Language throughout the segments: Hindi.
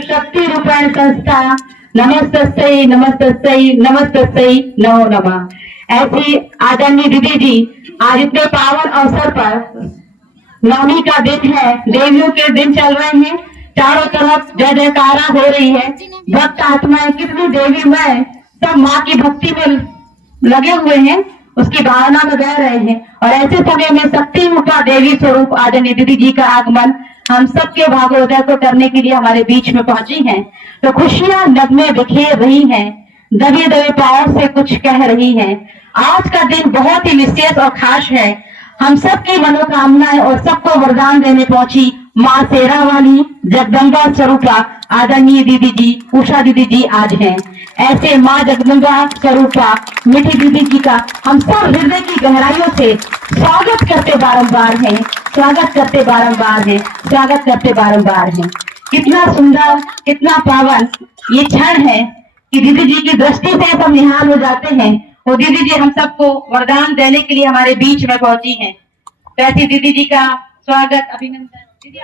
शक्ति रूपायण संस्था नमस्तस्यै नमस्तस्यै नमस्तस्यै नमो नमः। ऐसी आदरणीय दीदी जी, आज इतने पावन अवसर पर नवमी का दिन है, देवियों के दिन चल रहे हैं, चारों तरफ जय जयकारा हो रही है, भक्त आत्माएं कितनी देवीमय सब माँ की भक्ति में लगे हुए हैं, उसकी भावना में बह रहे हैं। और ऐसे समय में शक्ति रूपा देवी स्वरूप आदरणीय दीदी जी का आगमन हम सबके भागोदय को करने के लिए हमारे बीच में पहुंची हैं, तो खुशियां नगमे बिखेर रही हैं, दबे दबे पांव से कुछ कह रही हैं। आज का दिन बहुत ही विशेष और खास है। हम सबकी मनोकामनाएं और सबको वरदान देने पहुंची माँ शेरा वाली जगदम्बा स्वरूपा आदरणीय दीदी जी उषा दीदी जी आज हैं। ऐसे माँ जगदम्बा स्वरूपा मीठी दीदी जी का हम सब हृदय की गहराइयों से स्वागत करते बारंबार हैं, स्वागत करते बारंबार हैं, स्वागत करते बारंबार हैं। कितना सुंदर, कितना पावन ये क्षण है कि दीदी जी की दृष्टि से हम निहाल हो जाते हैं। वो दीदी जी हम सबको वरदान देने के लिए हमारे बीच में पहुंची हैं। तो ऐसी दीदी जी का स्वागत, अभिनंदन। दीदी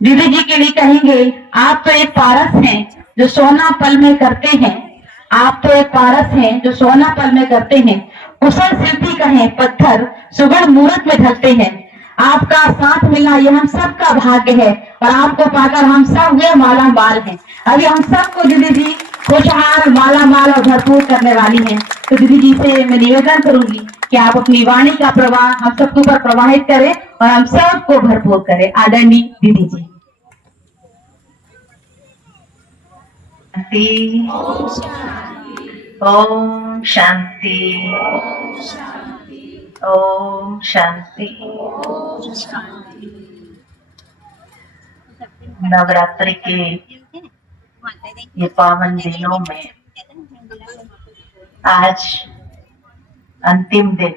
दीदी जी के लिए कहेंगे, आप तो एक पारस हैं जो सोना पल में करते हैं, आप तो एक पारस हैं जो सोना पल में करते हैं, कुशल शिल्पी कहें पत्थर सुगढ़ मूरत में ढलते हैं। आपका साथ मिलना ये हम सबका भाग्य है और आपको पाकर हम सब हुए माला माल हैं। अभी हम सबको दीदी जी खुशहाल माला माल और भरपूर करने वाली हैं। तो दीदी जी से मैं निवेदन करूंगी कि आप अपनी वाणी का प्रवाह हम सबके ऊपर प्रवाहित करें और हम सबको भरपूर करें। आदरणीय दीदी जी। ओम शांति, ओम शांति। नवरात्रि के ये पावन दिनों में आज अंतिम दिन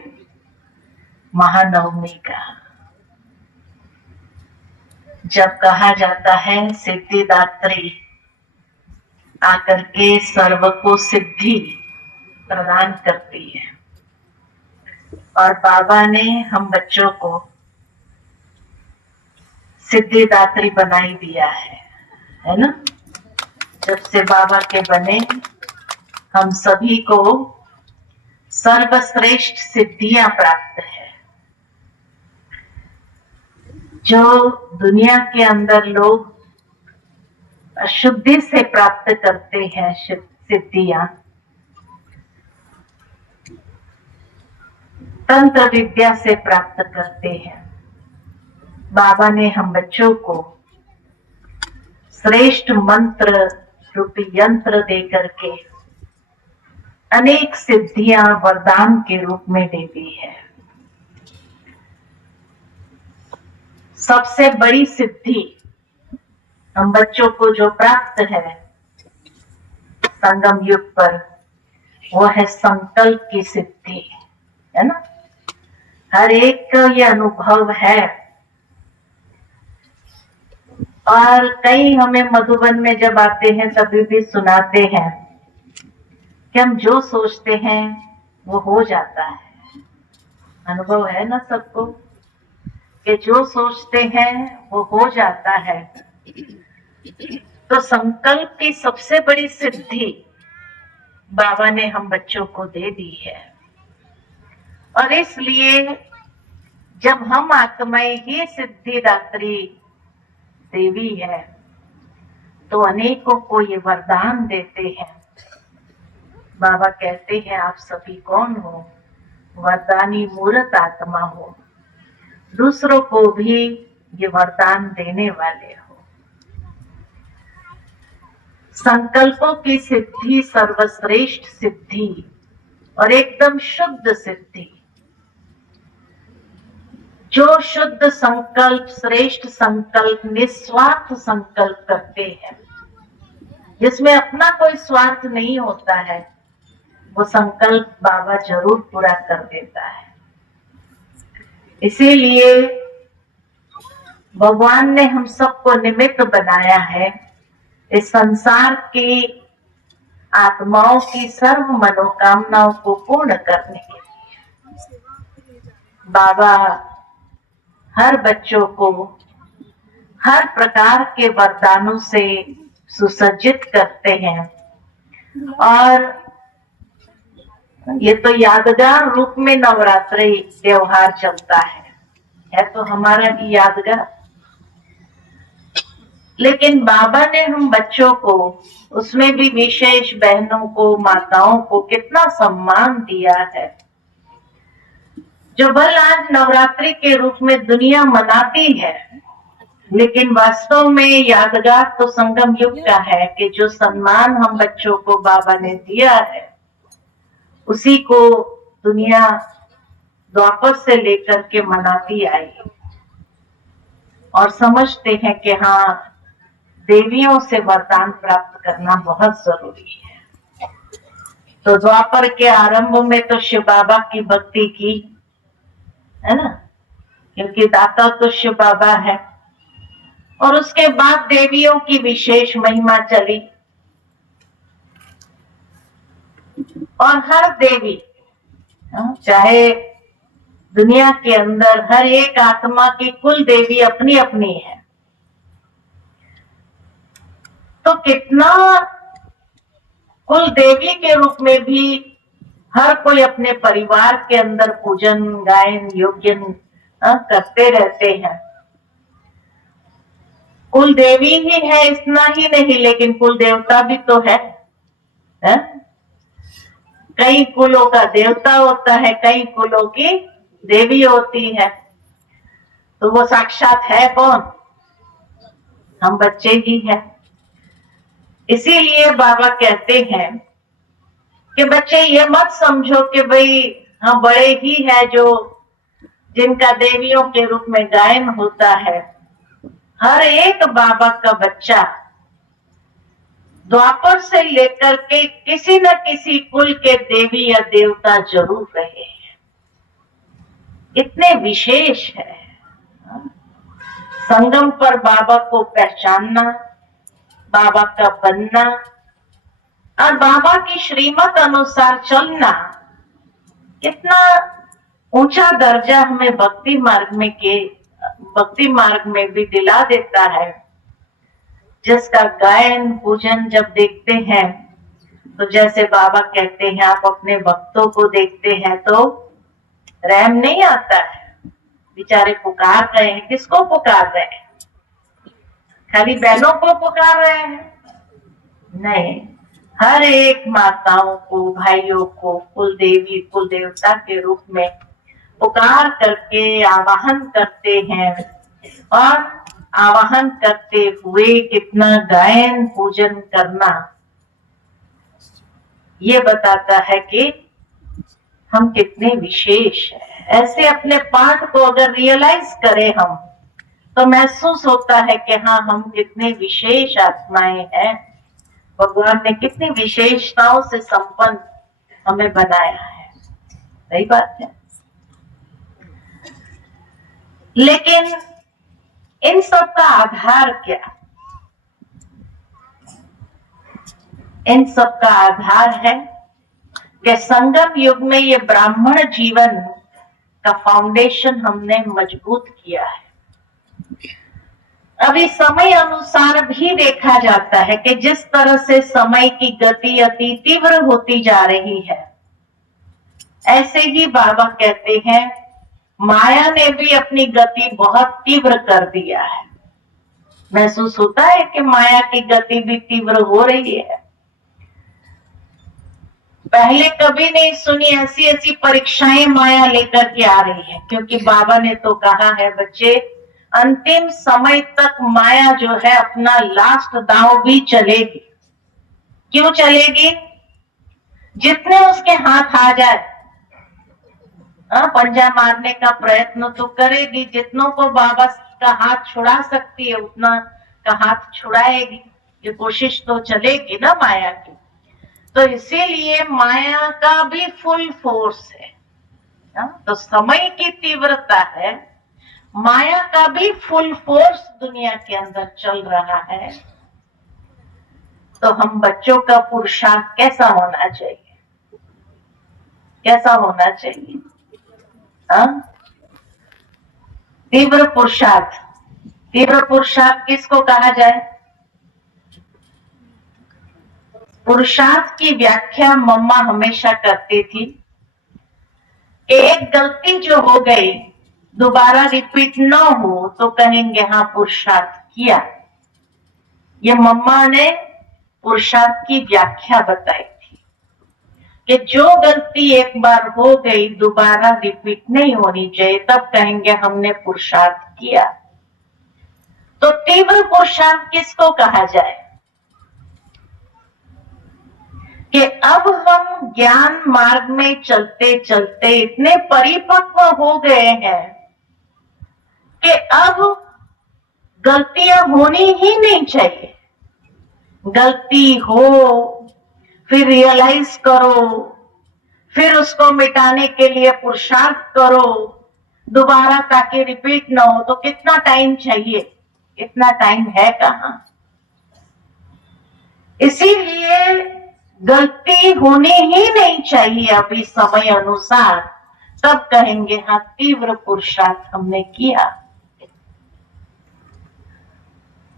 महानवमी का, जब कहा जाता है सिद्धिदात्री आकर के सर्व को सिद्धि प्रदान करती है, और बाबा ने हम बच्चों को सिद्धिदात्री बनाई दिया है ना। जब से बाबा के बने हम सभी को सर्वश्रेष्ठ सिद्धियां प्राप्त है। जो दुनिया के अंदर लोग अशुद्धि से प्राप्त करते हैं सिद्धियां, तंत्र विद्या से प्राप्त करते हैं, बाबा ने हम बच्चों को श्रेष्ठ मंत्र रूपी यंत्र दे करके अनेक सिद्धियां वरदान के रूप में दे दी है। सबसे बड़ी सिद्धि हम बच्चों को जो प्राप्त है संगम युग पर, वो है संकल्प की सिद्धि, है ना। हर एक का ये अनुभव है, और कई हमें मधुबन में जब आते हैं तभी भी सुनाते हैं कि हम जो सोचते हैं वो हो जाता है। अनुभव है ना सबको कि जो सोचते हैं वो हो जाता है। तो संकल्प की सबसे बड़ी सिद्धि बाबा ने हम बच्चों को दे दी है, और इसलिए जब हम आत्माएं ही सिद्धिदात्री देवी है तो अनेकों को ये वरदान देते हैं। बाबा कहते हैं आप सभी कौन हो? वरदानी मूर्त आत्मा हो, दूसरों को भी ये वरदान देने वाले हो। संकल्पों की सिद्धि सर्वश्रेष्ठ सिद्धि और एकदम शुद्ध सिद्धि। जो शुद्ध संकल्प, श्रेष्ठ संकल्प, निस्वार्थ संकल्प करते हैं, जिसमें अपना कोई स्वार्थ नहीं होता है, वो संकल्प बाबा जरूर पूरा कर देता है। इसीलिए भगवान ने हम सबको निमित्त बनाया है इस संसार की आत्माओं की सर्व मनोकामनाओं को पूर्ण करने के लिए बाबा हर बच्चों को हर प्रकार के वरदानों से सुसज्जित करते हैं। और ये तो यादगार रूप में नवरात्रि त्योहार चलता है तो हमारा भी यादगार। लेकिन बाबा ने हम बच्चों को, उसमें भी विशेष बहनों को, माताओं को कितना सम्मान दिया है, जो बल आज नवरात्रि के रूप में दुनिया मनाती है, लेकिन वास्तव में यादगार तो संगम युग का है कि जो सम्मान हम बच्चों को बाबा ने दिया है उसी को दुनिया द्वापर से लेकर के मनाती आई और समझते हैं कि हाँ, देवियों से वरदान प्राप्त करना बहुत जरूरी है। तो द्वापर के आरंभ में तो शिव बाबा की भक्ति की, है ना, क्योंकि दाता तो शिव बाबा है। और उसके बाद देवियों की विशेष महिमा चली और हर देवी, चाहे दुनिया के अंदर हर एक आत्मा की कुल देवी अपनी अपनी है, तो कितना कुल देवी के रूप में भी हर कोई अपने परिवार के अंदर पूजन, गायन, यज्ञ करते रहते हैं। कुल देवी ही है इतना ही नहीं, लेकिन कुल देवता भी तो है? कई कुलों का देवता होता है, कई कुलों की देवी होती है। तो वो साक्षात है कौन? हम बच्चे ही हैं। इसीलिए बाबा कहते हैं कि बच्चे ये मत समझो कि भाई हम बड़े ही है जो जिनका देवियों के रूप में गायन होता है। हर एक बाबा का बच्चा द्वापर से लेकर के किसी न किसी कुल के देवी या देवता जरूर रहे हैं। इतने विशेष है संगम पर बाबा को पहचानना, बाबा का बनना और बाबा की श्रीमत अनुसार चलना। कितना ऊंचा दर्जा हमें भक्ति मार्ग में भी दिला देता है, जिसका गायन पूजन जब देखते हैं तो जैसे बाबा कहते हैं, आप अपने भक्तों को देखते हैं तो रहम नहीं आता है। बेचारे पुकार रहे हैं, किसको पुकार रहे हैं? खाली बहनों को पुकार रहे हैं? नहीं, हर एक माताओं को, भाइयों को कुल देवी, कुल देवता के रूप में पुकार करके आवाहन करते हैं। और आवाहन करते हुए कितना गायन पूजन करना, ये बताता है कि हम कितने विशेष हैं। ऐसे अपने पाठ को अगर रियलाइज करें हम, तो महसूस होता है कि हाँ, हम कितने विशेष आत्माएं हैं। भगवान ने कितनी विशेषताओं से संपन्न हमें बनाया है। सही बात है। लेकिन इन सब का आधार क्या? इन सब का आधार है कि संगम युग में ये ब्राह्मण जीवन का फाउंडेशन हमने मजबूत किया है। अभी समय अनुसार भी देखा जाता है कि जिस तरह से समय की गति अति तीव्र होती जा रही है, ऐसे ही बाबा कहते हैं माया ने भी अपनी गति बहुत तीव्र कर दिया है। महसूस होता है कि माया की गति भी तीव्र हो रही है। पहले कभी नहीं सुनी ऐसी ऐसी परीक्षाएं माया लेकर के आ रही है, क्योंकि बाबा ने तो कहा है बच्चे, अंतिम समय तक माया जो है अपना लास्ट दांव भी चलेगी। क्यों चलेगी? जितने उसके हाथ आ जाए पंजा मारने का प्रयत्न तो करेगी। जितनों को बाबा का हाथ छुड़ा सकती है उतना का हाथ छुड़ाएगी। ये कोशिश तो चलेगी ना माया की। तो इसीलिए माया का भी फुल फोर्स है। तो समय की तीव्रता है, माया का भी फुल फोर्स दुनिया के अंदर चल रहा है। तो हम बच्चों का पुरुषार्थ कैसा होना चाहिए? कैसा होना चाहिए? हाँ? तीव्र पुरुषार्थ। तीव्र पुरुषार्थ किसको कहा जाए? पुरुषार्थ की व्याख्या मम्मा हमेशा करती थी। एक गलती जो हो गई दोबारा रिपीट न हो तो कहेंगे हाँ पुरुषार्थ किया। ये मम्मा ने पुरुषार्थ की व्याख्या बताई थी कि जो गलती एक बार हो गई दोबारा रिपीट नहीं होनी चाहिए, तब कहेंगे हमने पुरुषार्थ किया। तो तीव्र पुरुषार्थ किसको कहा जाए? कि अब हम ज्ञान मार्ग में चलते चलते इतने परिपक्व हो गए हैं कि अब गलतियां होनी ही नहीं चाहिए। गलती हो फिर रियलाइज करो, फिर उसको मिटाने के लिए पुरुषार्थ करो दोबारा, ताकि रिपीट ना हो। तो कितना टाइम चाहिए? इतना टाइम है कहां? इसीलिए गलती होनी ही नहीं चाहिए अभी समय अनुसार, तब कहेंगे हाँ तीव्र पुरुषार्थ हमने किया।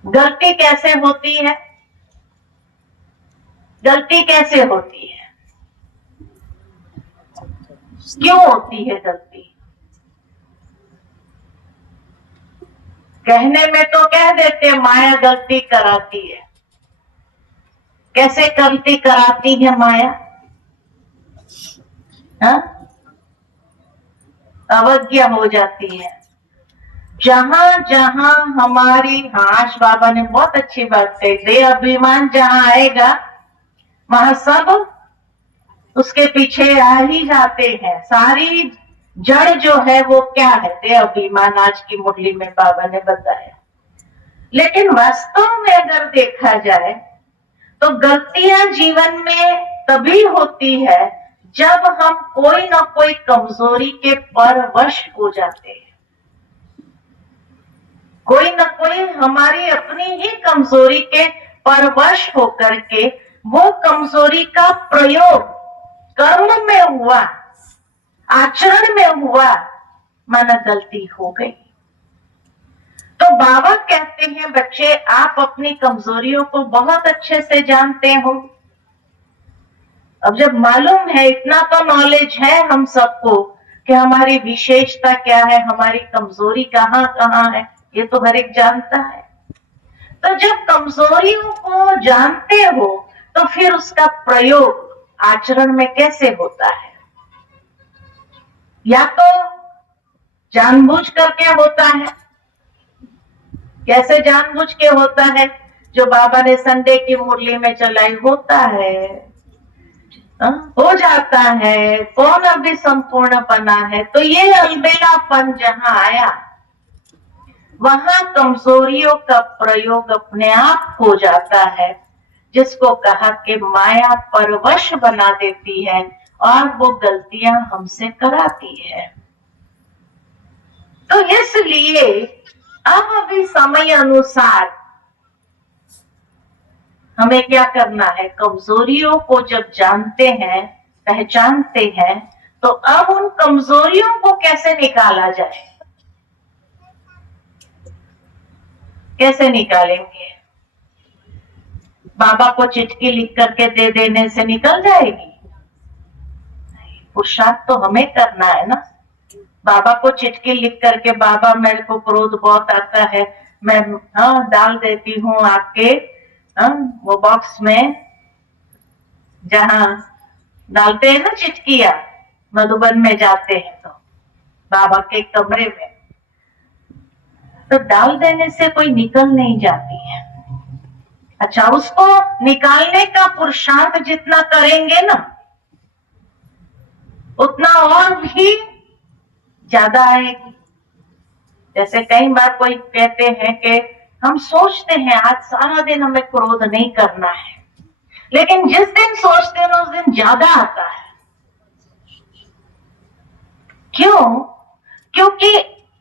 गलती कैसे होती है? गलती कैसे होती है? क्यों होती है गलती? कहने में तो कह देते माया गलती कराती है। कैसे गलती कराती है माया? हाँ? अवज्ञा हो जाती है। जहां जहां हमारी, आज बाबा ने बहुत अच्छी बात कही, देह अभिमान जहां आएगा वहां सब उसके पीछे आ ही जाते हैं। सारी जड़ जो है वो क्या है? देह अभिमान। आज की मुरली में बाबा ने बताया। लेकिन वास्तव में अगर देखा जाए तो गलतियां जीवन में तभी होती है जब हम कोई ना कोई कमजोरी के परवश हो जाते हैं। कोई ना कोई हमारी अपनी ही कमजोरी के परवश होकर के वो कमजोरी का प्रयोग कर्म में हुआ, आचरण में हुआ, माना गलती हो गई। तो बाबा कहते हैं बच्चे आप अपनी कमजोरियों को बहुत अच्छे से जानते हो। अब जब मालूम है, इतना तो नॉलेज है हम सबको कि हमारी विशेषता क्या है, हमारी कमजोरी कहाँ कहाँ है, ये तो हर एक जानता है। तो जब कमजोरियों को जानते हो तो फिर उसका प्रयोग आचरण में कैसे होता है? या तो जानबूझ करके होता है। कैसे जानबूझ के होता है? जो बाबा ने संडे की मुरली में चलाई, होता है, हो जाता है। कौन अभी संपूर्ण बना है? तो ये अलबेलापन जहां आया वहां कमजोरियों का प्रयोग अपने आप हो जाता है, जिसको कहा कि माया परवश बना देती है और वो गलतियां हमसे कराती है। तो इसलिए अब अभी समय अनुसार हमें क्या करना है? कमजोरियों को जब जानते हैं, पहचानते हैं, तो अब उन कमजोरियों को कैसे निकाला जाए? कैसे निकालेंगे? बाबा को चिट्ठी लिख करके दे देने से निकल जाएगी? पुरुषार्थ तो हमें करना है ना। बाबा को चिट्ठी लिख करके, बाबा मेरे को क्रोध बहुत आता है, मैं डाल देती हूँ आपके वो बॉक्स में जहां डालते हैं ना चिटकिया, मधुबन में जाते हैं तो बाबा के कमरे में, तो डाल देने से कोई निकल नहीं जाती है। अच्छा, उसको निकालने का पुरुषार्थ जितना करेंगे ना उतना और भी ज्यादा आएगी। जैसे कई बार कोई कहते हैं कि हम सोचते हैं आज सारा दिन हमें क्रोध नहीं करना है, लेकिन जिस दिन सोचते हैं उस दिन ज्यादा आता है। क्यों? क्योंकि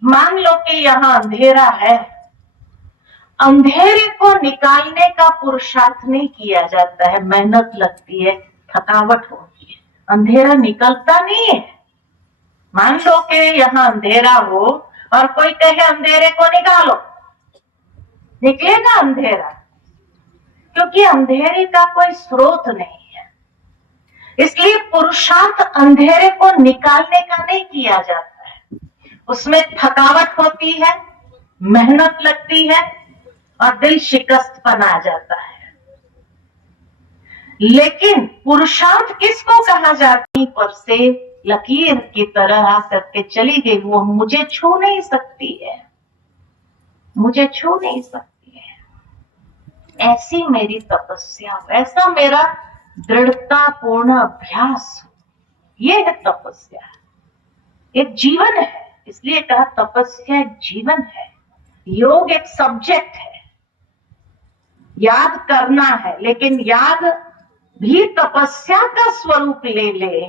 मान लो कि यहाँ अंधेरा है, अंधेरे को निकालने का पुरुषार्थ नहीं किया जाता है, मेहनत लगती है, थकावट होती है, अंधेरा निकलता नहीं है। मान लो कि यहाँ अंधेरा हो और कोई कहे अंधेरे को निकालो, निकलेगा अंधेरा? क्योंकि अंधेरे का कोई स्रोत नहीं है। इसलिए पुरुषार्थ अंधेरे को निकालने का नहीं किया जाता है, उसमें थकावट होती है, मेहनत लगती है और दिल शिकस्त बना जाता है। लेकिन पुरुषार्थ किसको कहा जाता है? पर से लकीर की तरह आकर के चली गई, वो मुझे छू नहीं सकती है, मुझे छू नहीं सकती है। ऐसी मेरी तपस्या, ऐसा मेरा दृढ़तापूर्ण अभ्यास, ये है तपस्या। एक जीवन है, इसलिए कहा तपस्या एक जीवन है। योग एक सब्जेक्ट है, याद करना है, लेकिन याद भी तपस्या का स्वरूप ले ले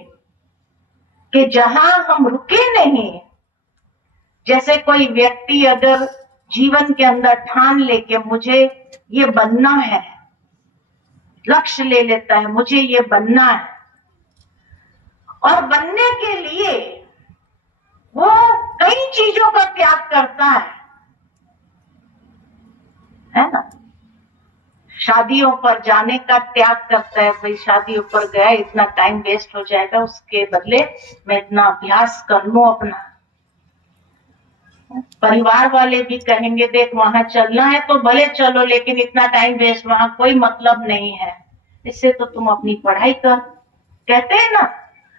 कि जहां हम रुके नहीं। जैसे कोई व्यक्ति अगर जीवन के अंदर ठान ले के मुझे ये बनना है, लक्ष्य ले लेता है, मुझे ये बनना है, और बनने के लिए वो कई चीजों का त्याग करता है ना? शादियों पर जाने का त्याग करता है, भाई शादियों पर गया, इतना टाइम वेस्ट हो जाएगा, उसके बदले मैं इतना अभ्यास कर लूं अपना। परिवार वाले भी कहेंगे देख वहां चलना है तो भले चलो, लेकिन इतना टाइम वेस्ट, वहां कोई मतलब नहीं है, इससे तो तुम अपनी पढ़ाई कर, कहते हैं ना।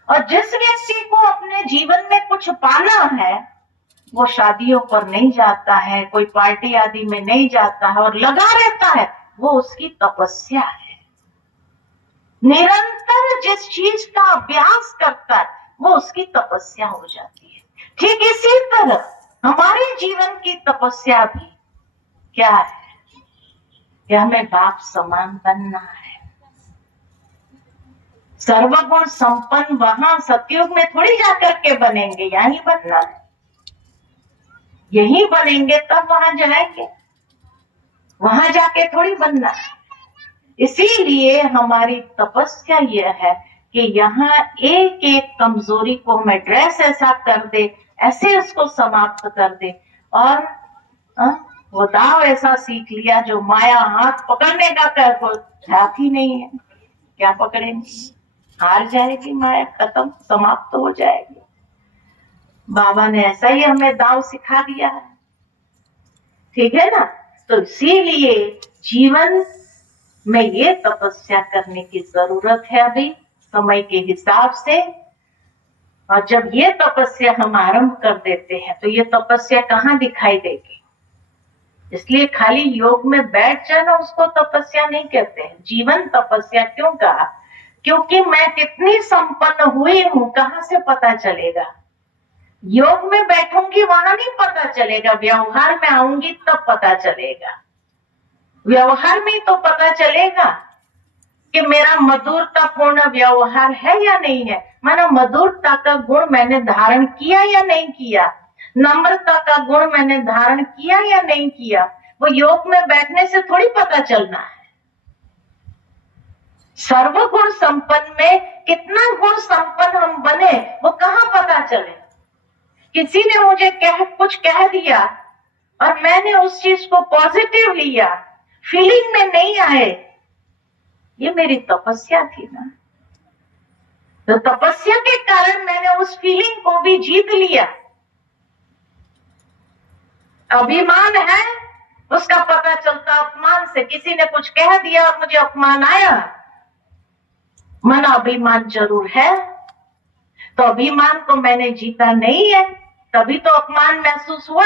और जिस व्यक्ति को अपने जीवन में कुछ पाना है, वो शादियों पर नहीं जाता है, कोई पार्टी आदि में नहीं जाता है और लगा रहता है, वो उसकी तपस्या है। निरंतर जिस चीज का अभ्यास करता है, वो उसकी तपस्या हो जाती है। ठीक इसी तरह हमारे जीवन की तपस्या भी क्या है कि हमें बाप समान बनना है। सर्वगुण संपन्न वहां सतयुग में थोड़ी जाकर के बनेंगे, यहीं बनना है, यहीं बनेंगे तब वहां जाएंगे, वहां जाके थोड़ी बनना है। इसीलिए हमारी तपस्या यह है कि यहाँ एक एक कमजोरी को हम एड्रेस ऐसा कर दे, ऐसे उसको समाप्त कर दे, और वो दाव ऐसा सीख लिया जो माया हाथ पकड़ने का हाथ ही नहीं है, क्या पकड़ेंगे? हार जाएगी माया, खत्म, समाप्त हो जाएगी। बाबा ने ऐसा ही हमें दाव सिखा दिया है, ठीक है ना? तो इसीलिए जीवन में ये तपस्या करने की जरूरत है अभी समय के हिसाब से। और जब ये तपस्या हम आरंभ कर देते हैं तो ये तपस्या कहाँ दिखाई देगी? इसलिए खाली योग में बैठ जाना उसको तपस्या नहीं कहते हैं। जीवन तपस्या क्यों कहा? क्योंकि मैं कितनी संपन्न हुई हूं कहां से पता चलेगा? योग में बैठूंगी वहां नहीं पता चलेगा, व्यवहार में आऊंगी तब पता चलेगा। व्यवहार में तो पता चलेगा कि मेरा मधुरतापूर्ण व्यवहार है या नहीं है, माना मधुरता का गुण मैंने धारण किया या नहीं किया, नम्रता का गुण मैंने धारण किया या नहीं किया। वो योग में बैठने से थोड़ी पता चलना है। सर्वगुण संपन्न में कितना गुण संपन्न हम बने वो कहाँ पता चले? किसी ने मुझे कुछ कह दिया और मैंने उस चीज को पॉजिटिव लिया, फीलिंग में नहीं आए, ये मेरी तपस्या थी ना। तो तपस्या के कारण मैंने उस फीलिंग को भी जीत लिया। अभिमान है उसका पता चलता अपमान से। किसी ने कुछ कह दिया और मुझे अपमान आया, मन अभिमान जरूर है, तो अभिमान को मैंने जीता नहीं है, तभी तो अपमान महसूस हुआ।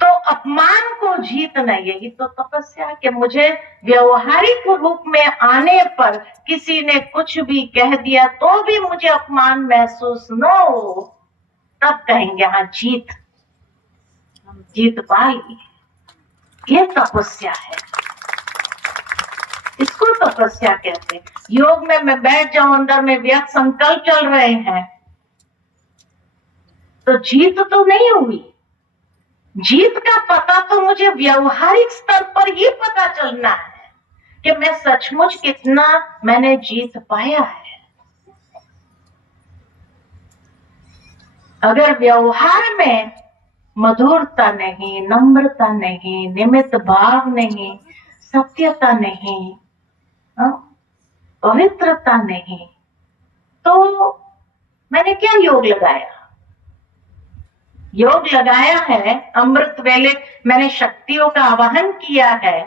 तो अपमान को जीतना यही तो तपस्या है कि मुझे व्यवहारिक रूप में आने पर किसी ने कुछ भी कह दिया तो भी मुझे अपमान महसूस न हो, तब कहेंगे हाँ जीत पा ली। ये तपस्या है, इसको तपस्या कहते हैं। योग में मैं बैठ जाऊं, अंदर में व्यक्त संकल्प चल रहे हैं, तो जीत तो नहीं हुई। जीत का पता तो मुझे व्यवहारिक स्तर पर ही पता चलना है कि मैं सचमुच कितना मैंने जीत पाया है। अगर व्यवहार में मधुरता नहीं, नम्रता नहीं, निमित्त भाव नहीं, सत्यता नहीं, पवित्रता नहीं, तो मैंने क्या योग लगाया? योग लगाया है अमृत वेले मैंने शक्तियों का आवाहन किया है,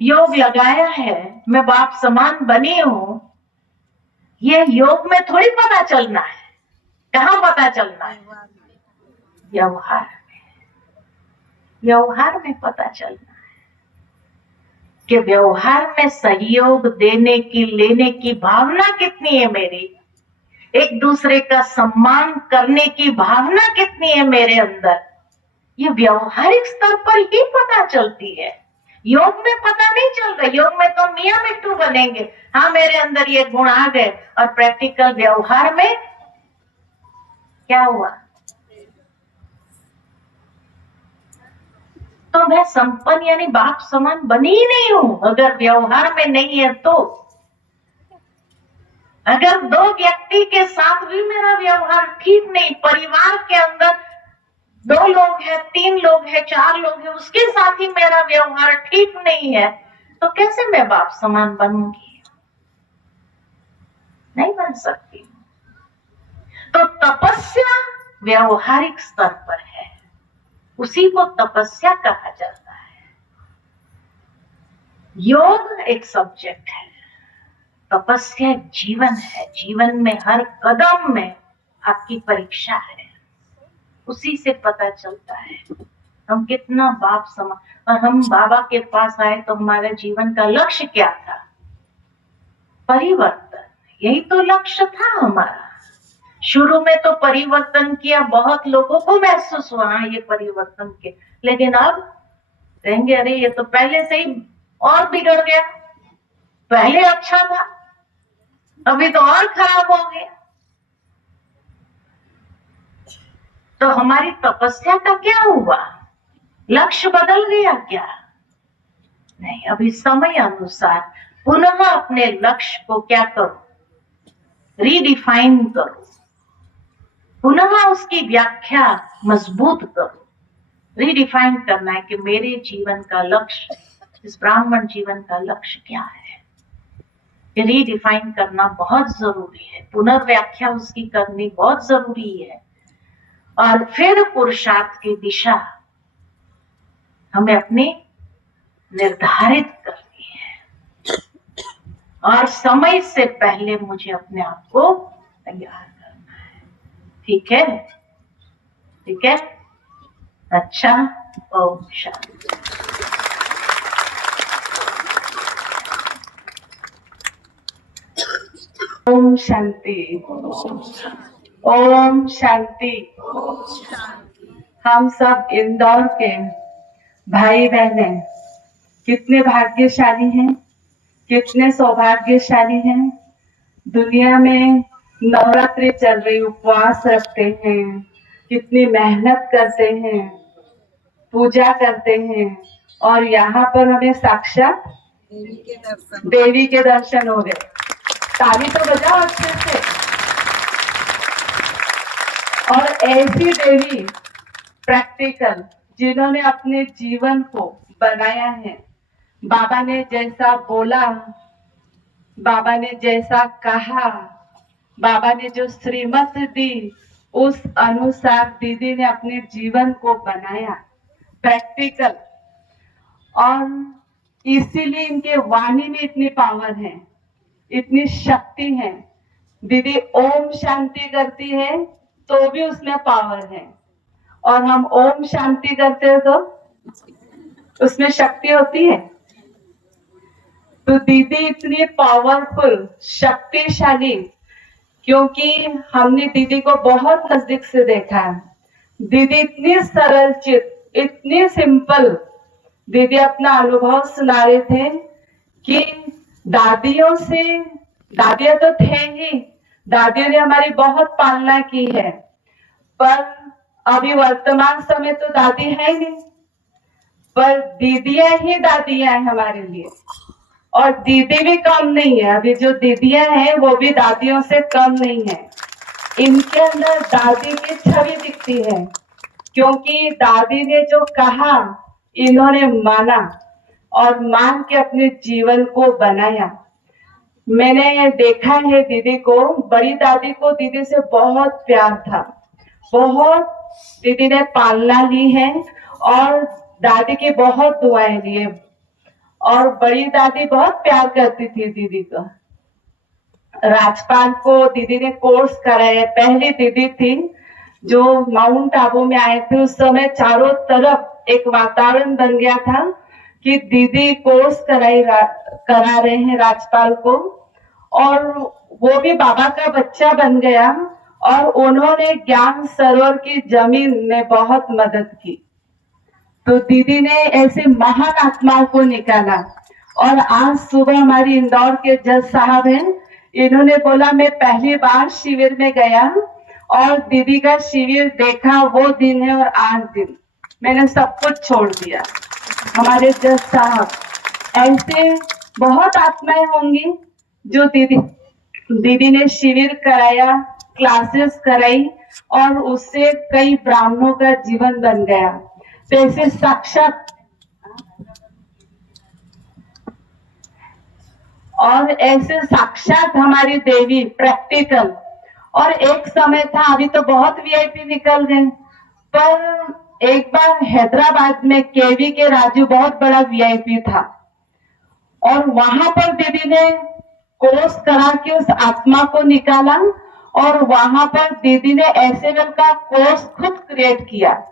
योग लगाया है मैं बाप समान बनी हूं। ये योग में थोड़ी पता चलना है। कहां पता चलना है? व्यवहार में। व्यवहार में पता चलना है कि व्यवहार में सहयोग देने की, लेने की भावना कितनी है मेरी, एक दूसरे का सम्मान करने की भावना कितनी है मेरे अंदर। ये व्यवहारिक स्तर पर ही पता चलती है, योग में पता नहीं चल रहा। योग में तो मियां मिट्टू बनेंगे, हाँ मेरे अंदर ये गुण आ गए, और प्रैक्टिकल व्यवहार में क्या हुआ? तो मैं संपन्न यानी बाप समान बनी ही नहीं हूं अगर व्यवहार में नहीं है। तो अगर दो व्यक्ति के साथ भी मेरा व्यवहार ठीक नहीं, परिवार के अंदर 2 लोग हैं, 3 लोग हैं, 4 लोग हैं, उसके साथ ही मेरा व्यवहार ठीक नहीं है, तो कैसे मैं बाप समान बनूंगी? नहीं बन सकती। तो तपस्या व्यवहारिक स्तर पर है, उसी को तपस्या कहा जाता है। योग एक सब्जेक्ट है, तपस्या एक जीवन है। जीवन में हर कदम में आपकी परीक्षा है, उसी से पता चलता है हम कितना बाप समान। और हम बाबा के पास आए तो हमारे जीवन का लक्ष्य क्या था? परिवर्तन। यही तो लक्ष्य था हमारा। शुरू में तो परिवर्तन किया, बहुत लोगों को महसूस हुआ ये परिवर्तन के, लेकिन अब कहेंगे अरे ये तो पहले से ही और बिगड़ गया, पहले अच्छा था अभी तो और खराब हो गया। तो हमारी तपस्या का क्या हुआ? लक्ष्य बदल गया क्या? नहीं, अभी समय अनुसार पुनः अपने लक्ष्य को क्या करो? रीडिफाइन करो, पुनः उसकी व्याख्या मजबूत करो। रीडिफाइन करना है कि मेरे जीवन का लक्ष्य, इस ब्राह्मण जीवन का लक्ष्य क्या है। रीडिफाइन करना बहुत जरूरी है, पुनर्व्याख्या उसकी करनी बहुत जरूरी है। और फिर पुरुषार्थ की दिशा हमें अपनी निर्धारित करनी है, और समय से पहले मुझे अपने आप को तैयार करना है। ठीक है? ठीक है? अच्छा, ओम शांति। ओम शांति। ओम शांति। हम सब इंदौर के भाई बहने कितने भाग्यशाली हैं, कितने सौभाग्यशाली हैं। दुनिया में नवरात्रि चल रही, उपवास रखते हैं, कितनी मेहनत करते हैं, पूजा करते हैं, और यहाँ पर हमें साक्षात देवी के दर्शन हो गए। ताली तो बजाओ अच्छे से। और ऐसी देवी प्रैक्टिकल जिन्होंने अपने जीवन को बनाया है, बाबा ने जैसा बोला, बाबा ने जैसा कहा, बाबा ने जो श्रीमत दी, उस अनुसार दीदी ने अपने जीवन को बनाया प्रैक्टिकल। और इसीलिए इनके वाणी में इतनी पावर है, इतनी शक्ति है। दीदी ओम शांति करती है तो भी उसमें पावर है, और हम ओम शांति करते हैं तो उसमें शक्ति होती है। तो दीदी इतनी पावरफुल, शक्तिशाली, क्योंकि हमने दीदी को बहुत नजदीक से देखा है। दीदी इतनी सरल चित, इतनी सिंपल। दीदी अपना अनुभव सुना रहे थे कि दादियों से, दादियां तो थे ही, दादियों ने हमारी बहुत पालना की है, पर अभी वर्तमान समय तो दादी है नहीं। पर दीदियां ही दादियां हैं हमारे लिए, और दीदी भी कम नहीं है। अभी जो दीदियां हैं वो भी दादियों से कम नहीं है। इनके अंदर दादी की छवि दिखती है, क्योंकि दादी ने जो कहा इन्होंने माना और मान के अपने जीवन को बनाया। मैंने देखा है दीदी को, बड़ी दादी को दीदी से बहुत प्यार था, बहुत दीदी ने पालना ली है और दादी की बहुत दुआएं ली है। और बड़ी दादी बहुत प्यार करती थी दीदी को। राजपाल को दीदी ने कोर्स कराया, पहली दीदी थी जो माउंट आबू में आए थे। उस समय चारों तरफ एक वातावरण बन गया था कि दीदी कोर्स करा रहे हैं राजपाल को, और वो भी बाबा का बच्चा बन गया और उन्होंने ज्ञान सरोवर की जमीन में बहुत मदद की। तो दीदी ने ऐसे महान आत्माओं को निकाला। और आज सुबह हमारी इंदौर के जज साहब हैं, इन्होंने बोला मैं पहली बार शिविर में गया और दीदी का शिविर देखा, वो दिन है और आज दिन मैंने सब कुछ छोड़ दिया। हमारे जज साहब, ऐसे बहुत आत्माएं होंगी जो दीदी ने शिविर कराया, क्लासेस कराई और उससे कई ब्राह्मणों का जीवन बन गया। तो ऐसे साक्षात और ऐसे साक्षात हमारी देवी प्रैक्टिकल। और एक समय था, अभी तो बहुत वीआईपी निकल गए, पर एक बार हैदराबाद में केवी के राजू बहुत बड़ा वीआईपी था और वहां पर दीदी ने कोर्स करा के उस आत्मा को निकाला और वहां पर दीदी ने एसएमएल का कोर्स खुद क्रिएट किया,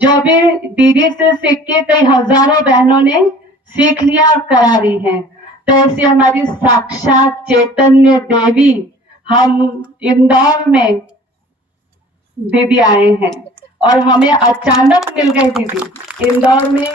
जो अभी दीदी से सीख के कई हजारों बहनों ने सीख लिया और करा रही हैं। तो ऐसी हमारी साक्षात चैतन्य देवी हम इंदौर में दीदी आए हैं और हमें अचानक मिल गए दीदी। इंदौर में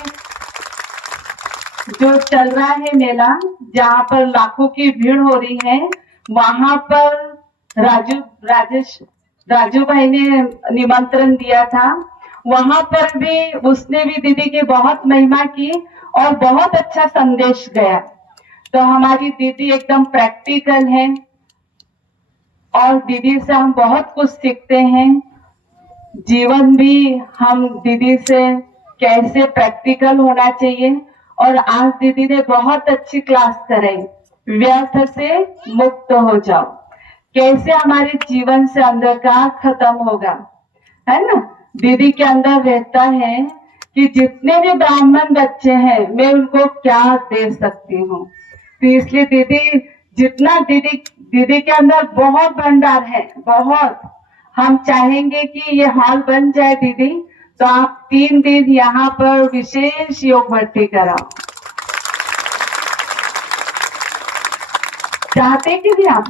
जो चल रहा है मेला, जहाँ पर लाखों की भीड़ हो रही है, वहां पर राजू भाई ने निमंत्रण दिया था। वहां पर भी उसने भी दीदी की बहुत महिमा की और बहुत अच्छा संदेश गया। तो हमारी दीदी एकदम प्रैक्टिकल है और दीदी से हम बहुत कुछ सीखते हैं। जीवन भी हम दीदी से कैसे प्रैक्टिकल होना चाहिए। और आज दीदी ने बहुत अच्छी क्लास कराई, व्यर्थ से मुक्त हो जाओ, कैसे हमारे जीवन से अंधकार खत्म होगा, है ना। दीदी के अंदर रहता है कि जितने भी ब्राह्मण बच्चे हैं मैं उनको क्या दे सकती हूँ। तो इसलिए दीदी, जितना दीदी के अंदर बहुत भंडार है, बहुत। हम चाहेंगे कि ये हॉल बन जाए दीदी, तो आप 3 दिन यहाँ पर विशेष योग भट्टी कराओ। चाहते कि भी आप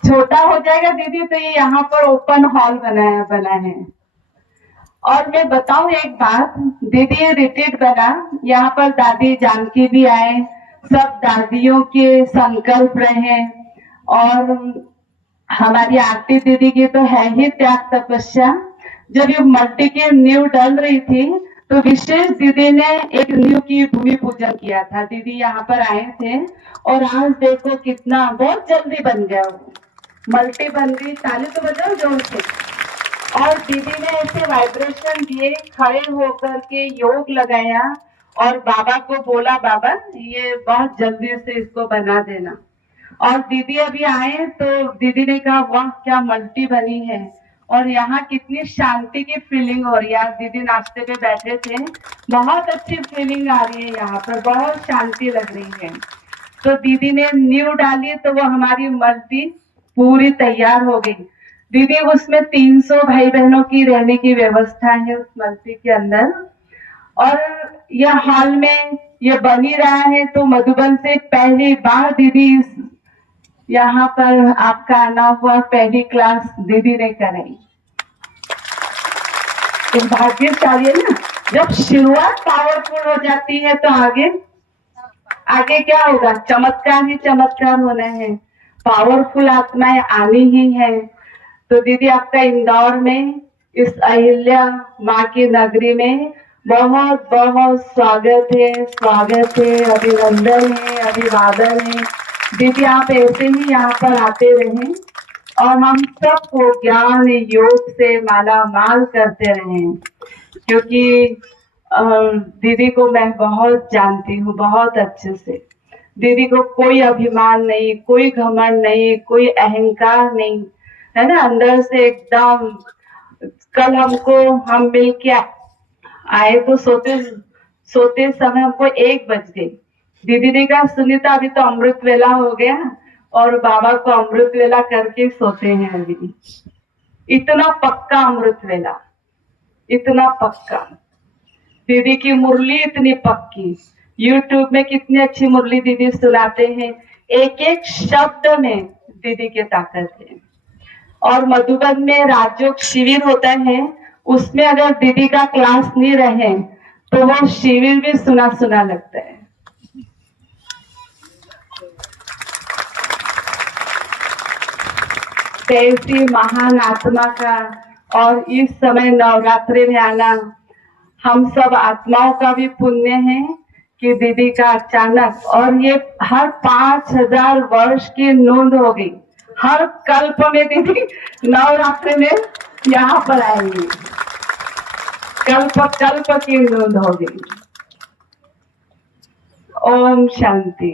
छोटा हो जाएगा दीदी, तो ये यहाँ पर ओपन हॉल बना है। और मैं बताऊं एक बात, दीदी रिट्रीट बना, यहाँ पर दादी जानकी भी आए, सब दादियों के संकल्प रहे। और हमारी आरती दीदी की तो है ही त्याग तपस्या। जब ये मल्टी की नींव डल रही थी तो विशेष दीदी ने एक नींव की भूमि पूजन किया था। दीदी यहाँ पर आए थे और आज देखो कितना बहुत जल्दी बन गया, वो मल्टी बन गई। ताली तो बजाओ जोर से। और दीदी ने ऐसे वाइब्रेशन दिए, खड़े होकर के योग लगाया और बाबा को बोला, बाबा ये बहुत जल्दी से इसको बना देना। और दीदी अभी आए तो दीदी ने कहा, वाह क्या मल्टी बनी है और यहाँ कितनी शांति की फीलिंग हो रही है। आज दीदी नाश्ते पे बैठे थे, बहुत अच्छी फीलिंग आ रही है, यहाँ पर बहुत शांति लग रही है। तो दीदी ने नींव डाली तो वो हमारी मल्टी पूरी तैयार हो गई। दीदी उसमें 300 भाई बहनों की रहने की व्यवस्था है उस मल्टी के अंदर। और यह हॉल में ये बन ही रहा है। तो मधुबन से पहली बार दीदी यहाँ पर आपका आना हुआ, पहली क्लास दीदी ने कराई। तो भाग्यशाली है ना, जब शुरुआत पावरफुल हो जाती है तो आगे क्या होगा, चमत्कार ही चमत्कार होना है, पावरफुल आत्माएं आनी ही है। तो दीदी आपका इंदौर में इस अहिल्या माँ की नगरी में बहुत बहुत स्वागत है, अभिनंदन है, अभिवादन है। दीदी आप ऐसे ही यहाँ पर आते रहें और हम सबको ज्ञान योग से माला माल करते रहें, क्योंकि दीदी को मैं बहुत जानती हूँ, बहुत अच्छे से। दीदी को कोई अभिमान नहीं, कोई घमंड नहीं, कोई अहंकार नहीं, है ना, अंदर से एकदम। कल हम मिल के आए तो सोते समय हमको 1 बज गई। दीदी ने कहा सुनीता अभी तो अमृत वेला हो गया और बाबा को अमृत वेला करके सोते हैं अभी। इतना पक्का अमृत वेला, इतना पक्का। दीदी की मुरली इतनी पक्की। यूट्यूब में कितनी अच्छी मुरली दीदी सुनाते हैं, एक एक शब्द में दीदी की ताकत है। और मधुबन में राजयोग शिविर होता है, उसमें अगर दीदी का क्लास नहीं रहे तो वो शिविर भी सुना सुना लगता है। ऐसी महान आत्मा का और इस समय नवरात्रि में आना हम सब आत्माओं का भी पुण्य है कि दीदी का अचानक, और ये हर 5000 वर्ष की नोंद हो गई। हर कल्प में दीदी नवरात्रि में यहाँ पर आएंगी, कल्प कल्प की नोंद हो गई। ओम शांति।